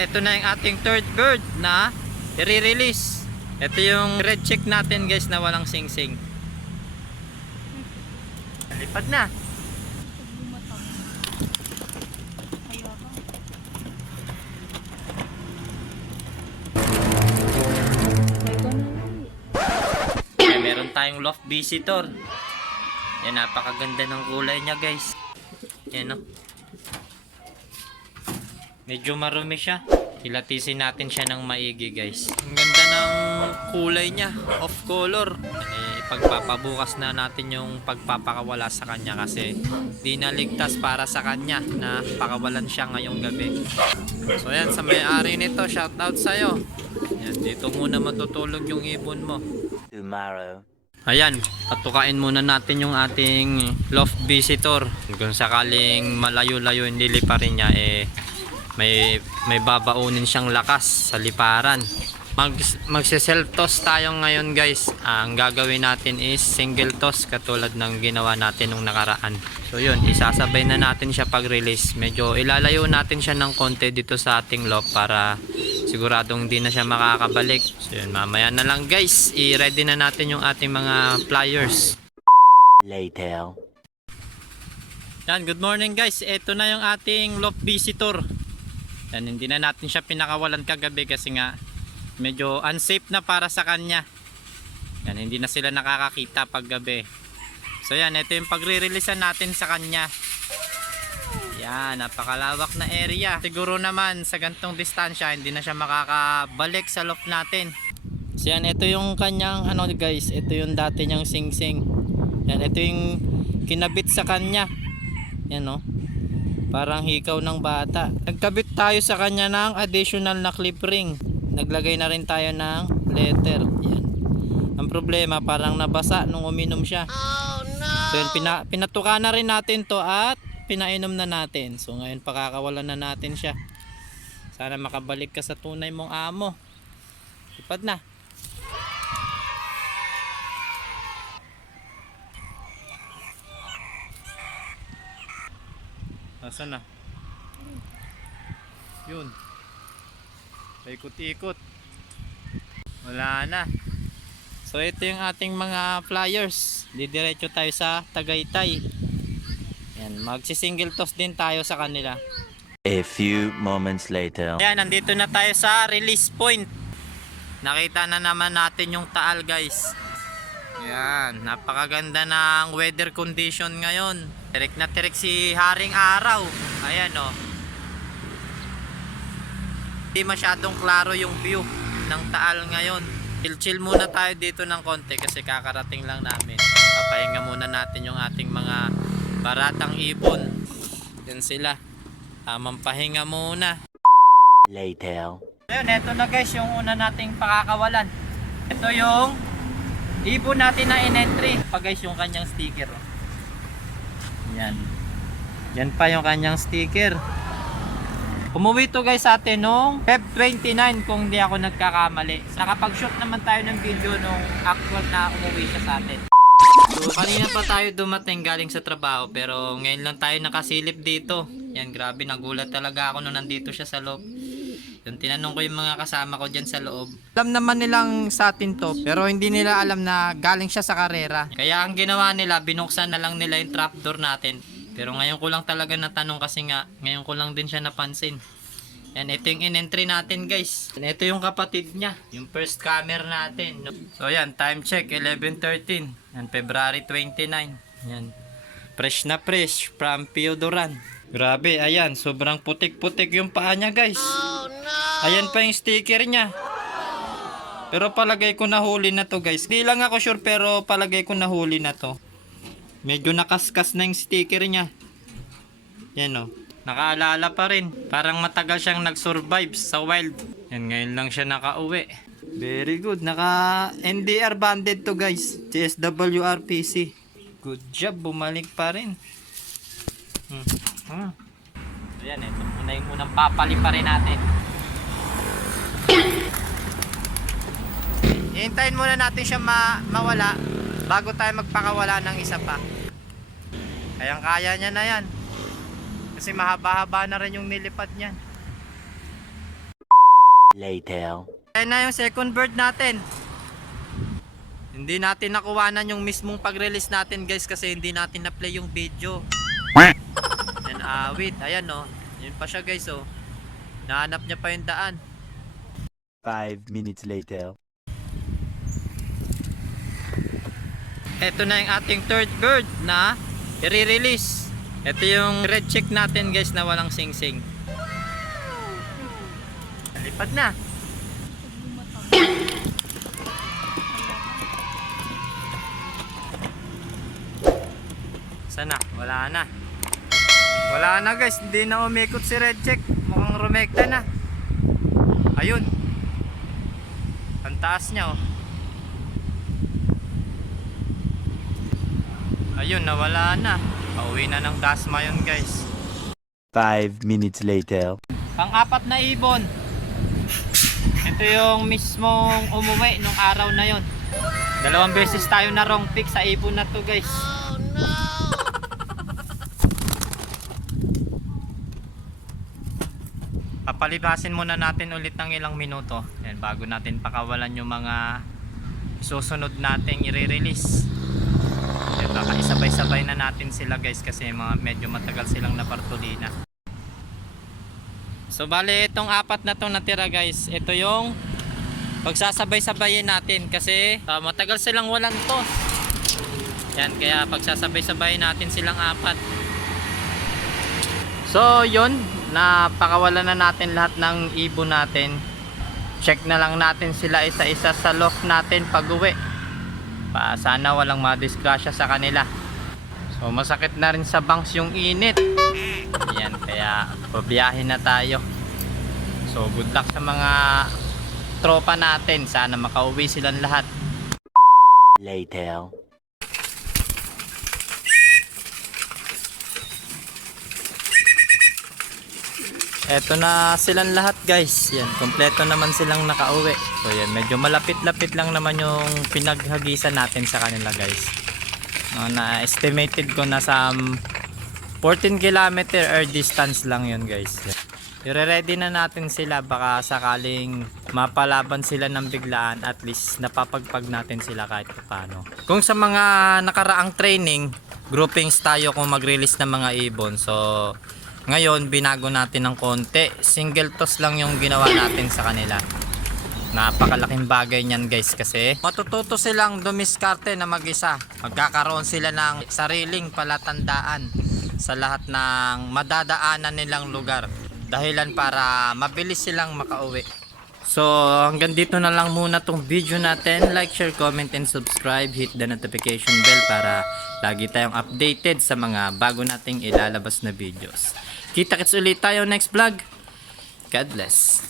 ito na yung ating third bird na i-release. Ito yung red check natin guys na walang sing-sing. Lipad na. Meron tayong loft visitor. Yan, napakaganda ng kulay niya guys. Yan o. Medyo marumi siya. Hilatisin natin siya ng maigi guys. Ang ganda ng kulay niya. Off color. Pagpapabukas na natin yung pagpapakawala sa kanya kasi di naligtas para sa kanya na pakawalan siya ngayong gabi. So yan, sa may-ari nito, shoutout sa'yo. Yan, dito muna matutulog yung ibon mo. Tomorrow. Ayan, patukain muna natin yung ating loft visitor. Kung sakaling malayo-layo hindi liparin niya, may babaunin siyang lakas sa liparan. Magse-self toss tayo ngayon guys. Ang gagawin natin is single toss katulad ng ginawa natin nung nakaraan. So yun, isasabay na natin siya pag release. Medyo ilalayo natin siya ng konti dito sa ating loft para siguradong hindi na siya makakabalik. So yun, mamaya na lang guys, i-ready na natin yung ating mga pliers. Later. Yan, good morning guys. Ito na yung ating loft visitor. Yan, hindi na natin siya pinakawalan kagabi kasi nga medyo unsafe na para sa kanya. Yan, hindi na sila nakakakita pag gabi. So yan, ito yung pagre-releasean natin sa kanya. Yan, napakalawak na area. Siguro naman sa gantong distansya hindi na siya makakabalik sa loft natin. So yan, ito yung kanyang ano guys, ito yung dati niyang sing-sing. Yan, ito yung kinabit sa kanya. Yan o, parang hikaw ng bata. Nagkabit tayo sa kanya ng additional na clip ring. Naglagay na rin tayo ng letter. Yan. Ang problema, parang nabasa nung uminom siya. Oh, no! So yun, pinatuka na rin natin to at pinainom na natin. So ngayon pakakawalan na natin siya. Sana makabalik ka sa tunay mong amo. Lipad na. Nasaan na? Yun. Ikot-ikot. Wala na. So ito yung ating mga flyers. Didiretso tayo sa Tagaytay. Yan, magsi-single toss din tayo sa kanila. A few moments later. Ayan, nandito na tayo sa release point. Nakita na naman natin yung Taal guys. Yan, napakaganda ng weather condition ngayon. Tirik na tirik si Haring Araw. Ayan o. Hindi masyadong klaro yung view ng Taal ngayon. Chill muna tayo dito ng konti kasi kakarating lang namin. Papahinga muna natin yung ating mga baratang ibon. Yan sila. Tamang pahinga muna. Later. Ayun, eto na guys yung una nating pakakawalan. Ito yung ibon natin na in-entry. Pa guys yung kanyang sticker. Yan. Yan pa yung kanyang sticker. Umuwi to guys sa atin nung Feb 29 kung di ako nagkakamali. Nakapag-shoot naman tayo ng video nung actual na umuwi siya sa atin. So kanina pa tayo dumating galing sa trabaho pero ngayon lang tayo nakasilip dito. Yan, grabe, nagulat talaga ako nung nandito siya sa loob. Yung tinanong ko yung mga kasama ko dyan sa loob. Alam naman nilang sa atin to pero hindi nila alam na galing siya sa karera. Kaya ang ginawa nila, binuksan na lang nila yung trapdoor natin. Pero ngayon ko lang talaga natanong kasi nga, ngayon ko lang din siya napansin. Yan, ito yung in-entry natin guys. Yan, ito yung kapatid niya, yung first camera natin. So yan, time check, 11:13. Yan, February 29. Yan, fresh na fresh from Piodoran. Grabe, ayan, sobrang putik-putik yung paa niya guys. Oh, no! Ayan pa yung sticker niya. Pero palagay ko nahuli na to guys. Di lang ako sure pero palagay ko nahuli na to. Medyo nakaskas na yung sticker niya. Yan o. Nakaalala pa rin. Parang matagal siyang nag-survive sa wild. Yan, ngayon lang siya nakauwi. Very good. Naka NDR banded to guys. CSWR PC. Good job. Bumalik pa rin. So yan, ito muna yung unang papali pa rin natin. Hintayin muna natin siya mawala bago tayo magpakawala ng isa pa. Kayang-kaya niya na yan. Kasi mahaba-haba na rin yung nilipad niyan. Later. Ayan na yung second bird natin. Hindi natin nakuwanan yung mismong pag-release natin guys kasi hindi natin na-play yung video. Yan, wait, ayan oh. Yun pa siya guys oh. Nahanap niya pa yung daan. 5 minutes later. Ito na yung ating third bird na i-release. Ito yung red check natin guys na walang sing-sing. Lipad na. Sana, wala na. Wala na guys, hindi na umikot si red check. Mukhang rumekta na. Ayun. Ang taas niya oh. Ayun, nawala na. Pauwi na ng Dasma yun guys. 5 minutes later. Pang-apat na ibon. Ito yung mismong umuwi nung araw na yon. 2 beses tayo na wrong pick sa ibon na to guys. Oh no! Papalibasin muna natin ulit ng ilang minuto. Yan, bago natin pakawalan yung mga susunod nating i-release. Yan, baka isabay-sabay na natin sila guys kasi medyo matagal silang napartulina. So bale itong apat na itong natira guys, ito yung pagsasabay-sabayin natin kasi matagal silang walang toss. Yan, kaya pagsasabay-sabayin natin silang apat. So yun, napakawalan na natin lahat ng ibon natin. Check na lang natin sila isa-isa sa loft natin pag uwi. Sana walang madisgrasya sa kanila. So masakit na rin sa bangs yung init. Yan, kaya pabiyahin na tayo. So good luck sa mga tropa natin. Sana makauwi silang lahat. Later. Eto na silang lahat guys. Yan, kompleto naman silang nakauwi. So yan, medyo malapit-lapit lang naman yung pinaghagisan natin sa kanila guys. No, na-estimated ko na sa 14 kilometer air distance lang yun guys. I-ready na natin sila baka sakaling mapalaban sila ng biglaan, at least napapagpag natin sila kahit paano. Kung sa mga nakaraang training, groupings tayo kung mag-release ng mga ibon. So ngayon binago natin ng konti. Single toss lang yung ginawa natin sa kanila. Napakalaking bagay niyan guys kasi matututo silang dumiskarte na mag-isa. Magkakaroon sila ng sariling palatandaan sa lahat ng madadaanan nilang lugar. Dahilan para mabilis silang makauwi. So hanggang dito na lang muna tong video natin. Like, share, comment, and subscribe. Hit the notification bell para lagi tayong updated sa mga bago nating ilalabas na videos. Kita-kits ulit tayo next vlog. God bless.